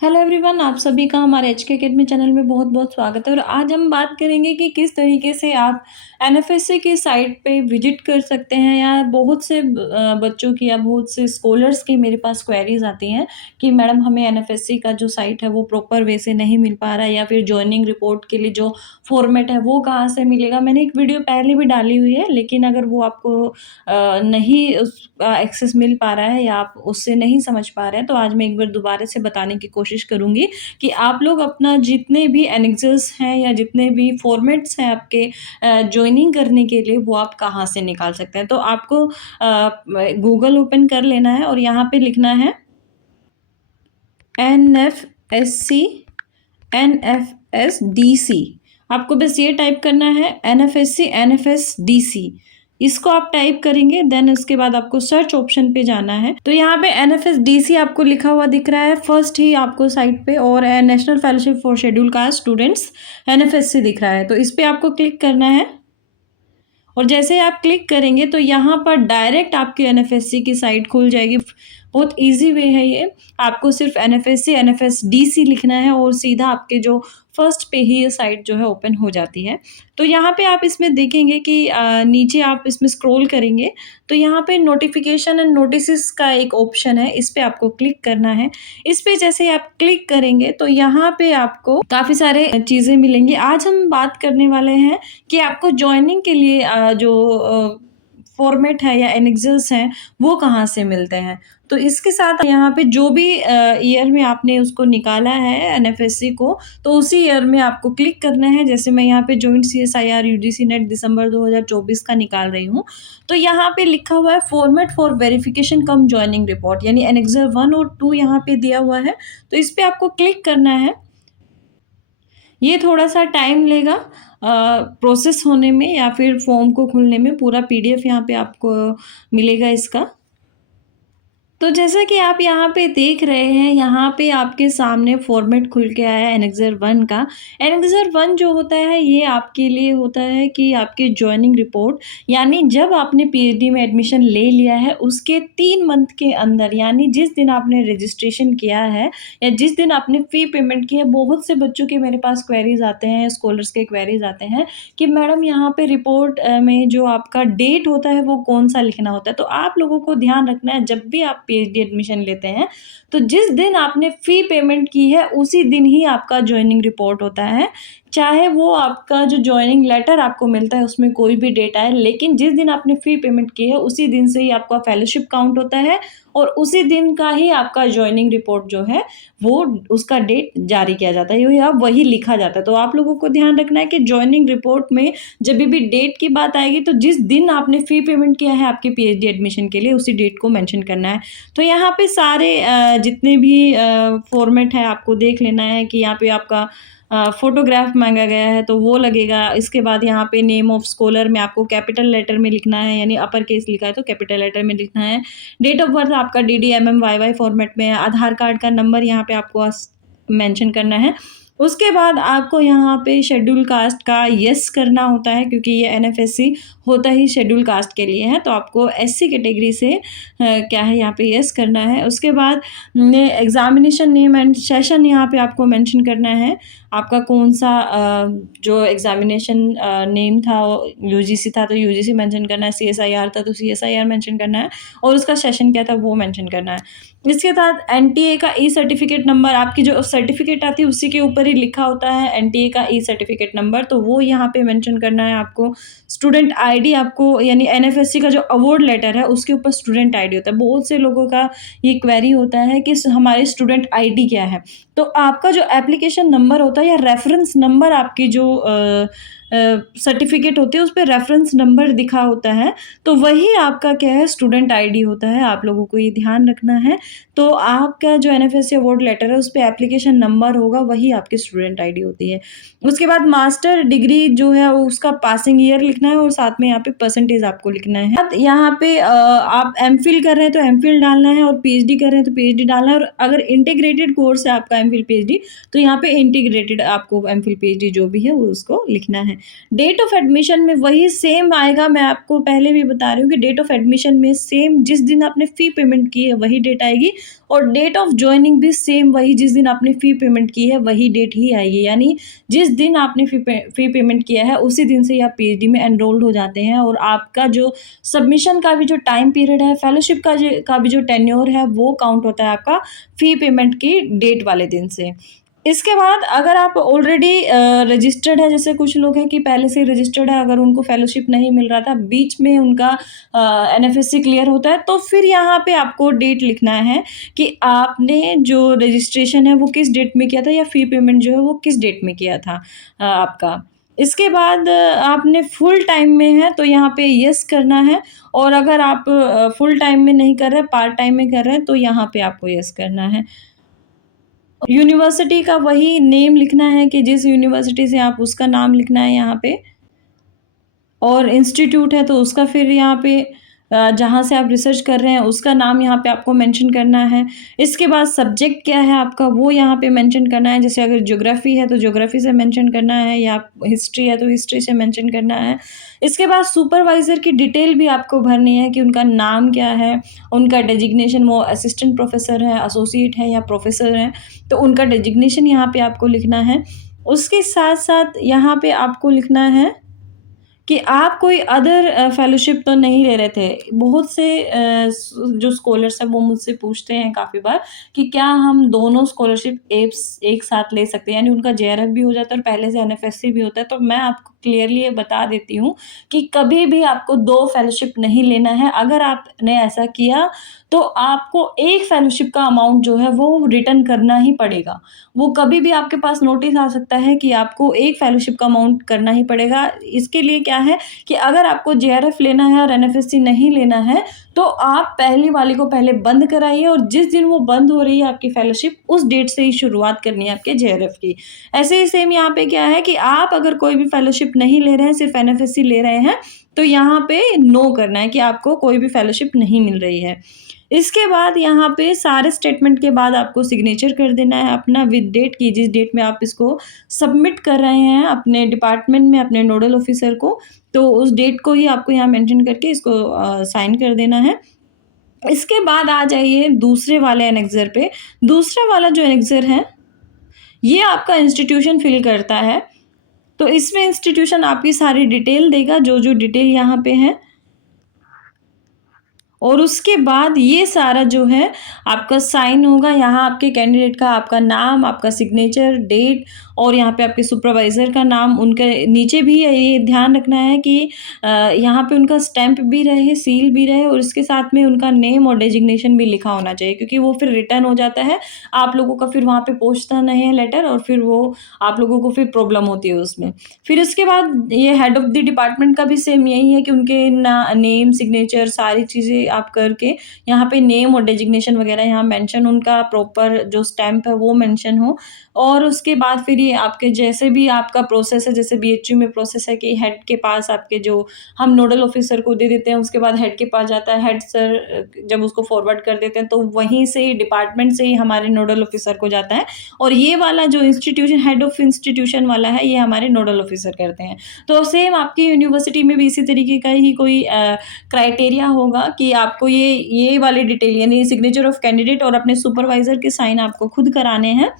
Hello everyone, आप सभी का हमारे एचके अकेडमी चैनल में बहुत-बहुत स्वागत है। और आज हम बात करेंगे कि किस तरीके से आप एनएफएससी की साइट पे विजिट कर सकते हैं। या बहुत से बच्चों की या बहुत से स्कॉलर्स की मेरे पास क्वेरीज आती हैं कि मैडम हमें एनएफएससी का जो साइट है वो प्रॉपर वे से नहीं मिल पा रहा है, या फिर जॉइनिंग रिपोर्ट के लिए जो फॉर्मेट है वो कहाँ से मिलेगा। मैंने एक वीडियो पहले भी डाली हुई है, लेकिन अगर वो आपको नहीं उसका एक्सेस मिल पा रहा है या आप उससे नहीं समझ पा रहे हैं, तो आज मैं एक बार दोबारा से बताने की कोशिश करूँगी कि आप लोग अपना जितने भी एनेक्सेस हैं या जितने भी फॉर्मेट्स हैं आपके जॉइनिंग करने के लिए, वो आप कहाँ से निकाल सकते हैं। तो आपको गूगल ओपन कर लेना है और यहाँ पे लिखना है एनएफएससी एनएफएसडीसी। आपको बस ये टाइप करना है एनएफएससी एनएफएसडीसी। इसको आप टाइप करेंगे, देन उसके बाद आपको सर्च ऑप्शन पे जाना है। तो यहाँ पे एनएफएसडीसी आपको लिखा हुआ दिख रहा है फर्स्ट ही आपको साइट पे, और national fellowship for schedule caste students एनएफएससी दिख रहा है। तो इस पे आपको क्लिक करना है, और जैसे आप क्लिक करेंगे तो यहाँ पर डायरेक्ट आपकी एनएफएससी की साइट खुल जाएगी। बहुत इजी वे है ये। आपको सिर्फ एनएफएससी एनएफएसडीसी लिखना है और सीधा आपके जो फर्स्ट पे ही ये साइट जो है ओपन हो जाती है। तो यहाँ पे आप इसमें देखेंगे कि नीचे आप इसमें स्क्रॉल करेंगे तो यहाँ पे नोटिफिकेशन एंड नोटिसेस का एक ऑप्शन है, इस पे आपको क्लिक करना है। इस पे जैसे आप क्लिक करेंगे तो यहाँ पे आपको काफ़ी सारे चीज़ें मिलेंगी। आज हम बात करने वाले हैं कि आपको जॉइनिंग के लिए जो फॉर्मेट है या एनेक्सेस हैं वो कहाँ से मिलते हैं। तो इसके साथ यहाँ पे जो भी ईयर में आपने उसको निकाला है एनएफएससी को, तो उसी ईयर में आपको क्लिक करना है। जैसे मैं यहाँ पे जॉइंट सीएसआईआर यूजीसी नेट दिसंबर 2024 का निकाल रही हूँ, तो यहाँ पे लिखा हुआ है format for verification come joining report, यानी एनेक्सर 1 और 2 यहाँ पे दिया हुआ है। तो इस पे आपको क्लिक करना है। ये थोड़ा-सा टाइम लेगा प्रोसेस होने में या फिर फॉर्म को खुलने में। पूरा पीडीएफ यहाँ पे आपको मिलेगा इसका। तो जैसा कि आप यहाँ पे देख रहे हैं, यहाँ पे आपके सामने फॉर्मेट खुल के आया है एनेक्सर 1 का। एनेक्सर 1 जो होता है ये आपके लिए होता है कि आपकी जॉइनिंग रिपोर्ट, यानी जब आपने पीएचडी में एडमिशन ले लिया है उसके 3 मंथ के अंदर, यानी जिस दिन आपने रजिस्ट्रेशन किया है या जिस दिन आपने फ़ी पेमेंट की है। बहुत से बच्चों के मेरे पास क्वेरीज़ आते हैं, स्कॉलर्स के क्वेरीज़ आते हैं कि मैडम यहाँ पे रिपोर्ट में जो आपका डेट होता है वो कौन-सा लिखना होता है। तो आप लोगों को ध्यान रखना है, जब भी आप पीएचडी एडमिशन लेते हैं तो जिस दिन आपने फ़ी पेमेंट की है उसी दिन ही आपका जॉइनिंग रिपोर्ट होता है। चाहे वो आपका जो जॉइनिंग लेटर आपको मिलता है उसमें कोई भी डेट आए, लेकिन जिस दिन आपने फ़ी पेमेंट की है उसी दिन से ही आपका फेलोशिप काउंट होता है, और उसी दिन का ही आपका जॉइनिंग रिपोर्ट जो है वो उसका डेट जारी किया जाता है या वही लिखा जाता है। तो आप लोगों को ध्यान रखना है कि जॉइनिंग रिपोर्ट में जब भी डेट की बात आएगी तो जिस दिन आपने फ़ी पेमेंट किया है आपके पीएचडी एडमिशन के लिए उसी डेट को मेंशन करना है। तो यहाँ पे सारे जितने भी फॉर्मेट है आपको देख लेना है कि यहाँ पे आपका फ़ोटोग्राफ माँगा गया है तो वो लगेगा। इसके बाद यहाँ पे नेम ऑफ़ स्कॉलर में आपको कैपिटल लेटर में लिखना है, यानी अपर केस लिखा है तो कैपिटल लेटर में लिखना है। डेट ऑफ़ बर्थ आपका डीडी, एमएम, वाईवाई फ़ॉर्मेट में है। आधार कार्ड का नंबर यहाँ पे आपको मेंशन करना है। उसके बाद आपको यहाँ पे शेड्यूल कास्ट का येस करना होता है, क्योंकि ये एनएफएससी होता ही शेड्यूल कास्ट के लिए है। तो आपको एससी कैटेगरी से क्या है यहाँ पे येस करना है। उसके बाद एग्ज़ामिनेशन नेम एंड सेशन यहाँ पे आपको मेंशन करना है। आपका कौन-सा जो एग्ज़ामिनेशन नेम था यूजीसी था तो यूजीसी मेंशन करना है, सीएसआईआर था तो सीएसआईआर मेंशन करना है, और उसका सेशन क्या था वो मेंशन करना है। इसके साथ एनटीए का ई सर्टिफिकेट नंबर, आपकी जो सर्टिफिकेट आती है उसी के ऊपर ही लिखा होता है एनटीए का ई सर्टिफिकेट नंबर, तो वो यहाँ पे मेंशन करना है आपको। स्टूडेंट आईडी आपको, यानी एनएफएससी का जो अवार्ड लेटर है उसके ऊपर स्टूडेंट आईडी होता है। बहुत से लोगों का ये क्वेरी होता है कि हमारी स्टूडेंट आईडी क्या है। तो आपका जो एप्लीकेशन नंबर होता है या रेफरेंस नंबर, आपकी जो सर्टिफिकेट होती है उस पे रेफरेंस नंबर दिखा होता है, तो वही आपका क्या है स्टूडेंट आईडी होता है। आप लोगों को ये ध्यान रखना है। तो आपका जो एनएफएससी अवार्ड लेटर है उस पे एप्लीकेशन नंबर होगा, वही आपकी स्टूडेंट आईडी होती है। उसके बाद मास्टर डिग्री जो है उसका पासिंग ईयर लिखना है, और साथ में यहाँ पे परसेंटेज आपको लिखना है। अब यहाँ पे आप एमफिल कर रहे हैं तो एमफिल डालना है, और पीएचडी कर रहे हैं तो पीएचडी डालना है। और अगर इंटीग्रेटेड कोर्स है आपका एमफिल पीएचडी, तो यहाँ पे इंटीग्रेटेड आपको एमफिल पीएचडी जो भी है वो उसको लिखना है। डेट ऑफ एडमिशन में वही सेम आएगा, मैं आपको पहले भी बता रही हूँ कि डेट ऑफ एडमिशन में सेम जिस दिन आपने फ़ी पेमेंट की है वही डेट आएगी, और डेट ऑफ जॉइनिंग भी सेम वही, जिस दिन आपने फ़ी पेमेंट की है वही डेट ही आएगी। यानी जिस दिन आपने फ़ी पेमेंट किया है उसी दिन से ही आप पीएचडी में एनरोल्ड हो जाते हैं, और आपका जो सबमिशन का भी जो टाइम पीरियड है, फेलोशिप का भी जो टेन्योर है, वो काउंट होता है आपका फ़ी पेमेंट की डेट वाले दिन से। इसके बाद अगर आप ऑलरेडी रजिस्टर्ड है, जैसे कुछ लोग हैं कि पहले से ही रजिस्टर्ड है, अगर उनको फेलोशिप नहीं मिल रहा था, बीच में उनका एनएफएससी क्लियर होता है, तो फिर यहाँ पे आपको डेट लिखना है कि आपने जो रजिस्ट्रेशन है वो किस डेट में किया था, या फ़ी पेमेंट जो है वो किस डेट में किया था आपका। इसके बाद आपने फुल टाइम में है तो यहाँ पे येस करना है, और अगर आप फुल टाइम में नहीं कर रहे, पार्ट टाइम में कर रहे हैं, तो यहाँ पे आपको येस करना है। यूनिवर्सिटी का वही नेम लिखना है कि जिस यूनिवर्सिटी से आप, उसका नाम लिखना है यहाँ पे, और इंस्टीट्यूट है तो उसका फिर यहाँ पे जहाँ से आप रिसर्च कर रहे हैं उसका नाम यहाँ पे आपको मेंशन करना है। इसके बाद सब्जेक्ट क्या है आपका वो यहाँ पे मेंशन करना है, जैसे अगर ज्योग्राफी है तो ज्योग्राफी से मेंशन करना है, या हिस्ट्री है तो हिस्ट्री से मेंशन करना है। इसके बाद सुपरवाइज़र की डिटेल भी आपको भरनी है कि उनका नाम क्या है, उनका डेजिग्नेशन, वो असिस्टेंट प्रोफेसर है, एसोसिएट है या प्रोफेसर हैं, तो उनका डेजिग्नेशन यहाँ पे आपको लिखना है। उसके साथ-साथ यहाँ पे आपको लिखना है कि आप कोई अदर फेलोशिप तो नहीं ले रहे थे। बहुत से जो स्कॉलर्स हैं वो मुझसे पूछते हैं काफ़ी बार कि क्या हम दोनों स्कॉलरशिप एक साथ ले सकते हैं, यानी उनका जेआरएफ भी हो जाता है और पहले से एनएफएससी भी होता है। तो मैं आपको क्लियरली ये बता देती हूँ कि कभी भी आपको 2 फेलोशिप नहीं लेना है। अगर आपने ऐसा किया तो आपको एक फेलोशिप का अमाउंट जो है वो रिटर्न करना ही पड़ेगा। वो कभी भी आपके पास नोटिस आ सकता है कि आपको एक फेलोशिप का अमाउंट करना ही पड़ेगा। इसके लिए क्या है कि अगर आपको जेआरएफ लेना है और एनएफएससी नहीं लेना है, तो आप पहली वाली को पहले बंद कराइए, और जिस दिन वो बंद हो रही है आपकी फेलोशिप, उस डेट से ही शुरुआत करनी है आपके जेआरएफ की। ऐसे ही सेम यहाँ पे क्या है कि आप अगर कोई भी फेलोशिप नहीं ले रहे हैं, सिर्फ एनएफएससी ले रहे हैं, तो यहाँ पे नो करना है कि आपको कोई भी फेलोशिप नहीं मिल रही है। इसके बाद यहाँ पे सारे स्टेटमेंट के बाद आपको सिग्नेचर कर देना है अपना, विद डेट की, जिस डेट में आप इसको सबमिट कर रहे हैं अपने डिपार्टमेंट में, अपने नोडल ऑफिसर को, तो उस डेट को ही आपको यहाँ मेंशन करके इसको साइन कर देना है। इसके बाद आ जाइए दूसरे वाले एनेक्सर पे। दूसरा वाला जो एनेक्सर है, ये आपका इंस्टीट्यूशन फिल करता है। तो इसमें इंस्टीट्यूशन आपकी सारी डिटेल देगा, जो डिटेल यहाँ पे है, और उसके बाद ये सारा जो है आपका साइन होगा। यहाँ आपके कैंडिडेट का आपका नाम, आपका सिग्नेचर, डेट, और यहाँ पे आपके सुपरवाइज़र का नाम। उनके नीचे भी ये ध्यान रखना है कि यहाँ पे उनका स्टैम्प भी रहे, सील भी रहे, और इसके साथ में उनका नेम और डेजिग्नेशन भी लिखा होना चाहिए, क्योंकि वो फिर रिटर्न हो जाता है आप लोगों का, फिर वहाँ पे पहुँचता नहीं है लेटर, और फिर वो आप लोगों को फिर प्रॉब्लम होती है उसमें। फिर उसके बाद ये हेड ऑफ़ द डिपार्टमेंट का भी सेम यही है कि उनके नेम, सिग्नेचर, सारी चीज़ें आप करके यहाँ पे नेम और डेजिग्नेशन वगैरह यहाँ मेंशन, उनका प्रॉपर जो स्टैम्प है वो मेंशन हो। और उसके बाद फिर ये आपके जैसे भी आपका प्रोसेस है, जैसे बीएचयू में प्रोसेस है कि हेड के पास आपके जो हम नोडल ऑफिसर को दे देते हैं, उसके बाद हेड के पास जाता है, हेड सर जब उसको फॉरवर्ड कर देते हैं तो वहीं से ही डिपार्टमेंट से ही हमारे नोडल ऑफिसर को जाता है, और ये वाला जो इंस्टीट्यूशन, हेड ऑफ इंस्टीट्यूशन वाला है, ये हमारे नोडल ऑफिसर करते हैं। तो सेम आपकी यूनिवर्सिटी में भी इसी तरीके का ही कोई क्राइटेरिया होगा कि आपको ये वाली डिटेल, यानी सिग्नेचर ऑफ कैंडिडेट और अपने सुपरवाइज़र के साइन आपको खुद कराने हैं।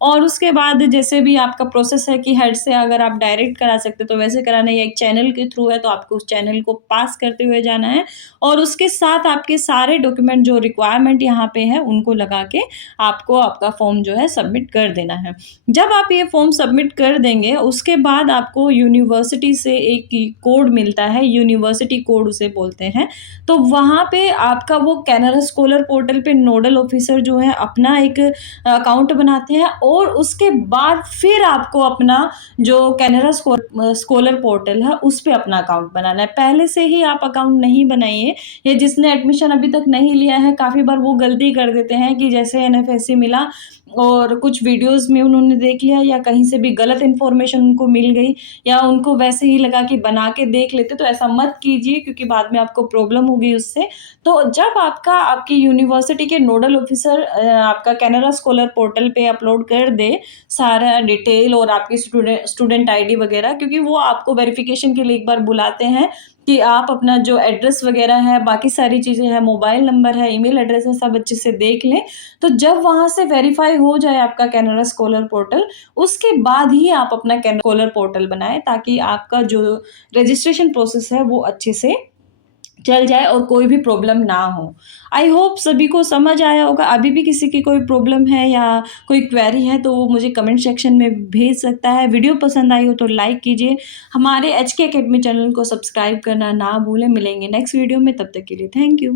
और उसके बाद जैसे भी आपका प्रोसेस है कि हेड से अगर आप डायरेक्ट करा सकते तो वैसे कराना है, या एक चैनल के थ्रू है तो आपको उस चैनल को पास करते हुए जाना है, और उसके साथ आपके सारे डॉक्यूमेंट जो रिक्वायरमेंट यहाँ पे है उनको लगा के आपको आपका फॉर्म जो है सबमिट कर देना है। जब आप ये फॉर्म सबमिट कर देंगे उसके बाद आपको यूनिवर्सिटी से एक कोड मिलता है, यूनिवर्सिटी कोड उसे बोलते हैं। तो वहाँ पे आपका वो कैनरा स्कॉलर पोर्टल पे नोडल ऑफिसर जो है अपना एक अकाउंट बनाते हैं, और उसके बाद फिर आपको अपना जो कैनरा स्कॉलर पोर्टल है उस पे अपना अकाउंट बनाना है। पहले से ही आप अकाउंट नहीं बनाइए। ये जिसने एडमिशन अभी तक नहीं लिया है, काफ़ी बार वो गलती कर देते हैं कि जैसे एनएफएससी मिला और कुछ वीडियोस में उन्होंने देख लिया या कहीं से भी गलत इन्फॉर्मेशन उनको मिल गई या उनको वैसे ही लगा कि बना के देख लेते, तो ऐसा मत कीजिए क्योंकि बाद में आपको प्रॉब्लम होगी उससे। तो जब आपकी यूनिवर्सिटी के नोडल ऑफिसर आपका कैनारा स्कॉलर पोर्टल पे अपलोड कर दे सारा डिटेल और आपकी स्टूडेंट आईडी वगैरह, क्योंकि वो आपको वेरिफिकेशन के लिए एक बार बुलाते हैं कि आप अपना जो एड्रेस वगैरह है, बाकी सारी चीज़ें हैं, मोबाइल नंबर है, ईमेल एड्रेस है, सब अच्छे से देख लें। तो जब वहाँ से वेरीफाई हो जाए आपका कैनारा स्कॉलर पोर्टल, उसके बाद ही आप अपना कैनारा स्कॉलर पोर्टल बनाएँ ताकि आपका जो रजिस्ट्रेशन प्रोसेस है वो अच्छे से चल जाए और कोई भी प्रॉब्लम ना हो। आई होप सभी को समझ आया होगा। अभी भी किसी की कोई प्रॉब्लम है या कोई क्वेरी है तो वो मुझे कमेंट सेक्शन में भेज सकता है। वीडियो पसंद आई हो तो लाइक कीजिए। हमारे एचके अकेडमी चैनल को सब्सक्राइब करना ना भूलें। मिलेंगे नेक्स्ट वीडियो में, तब तक के लिए थैंक यू।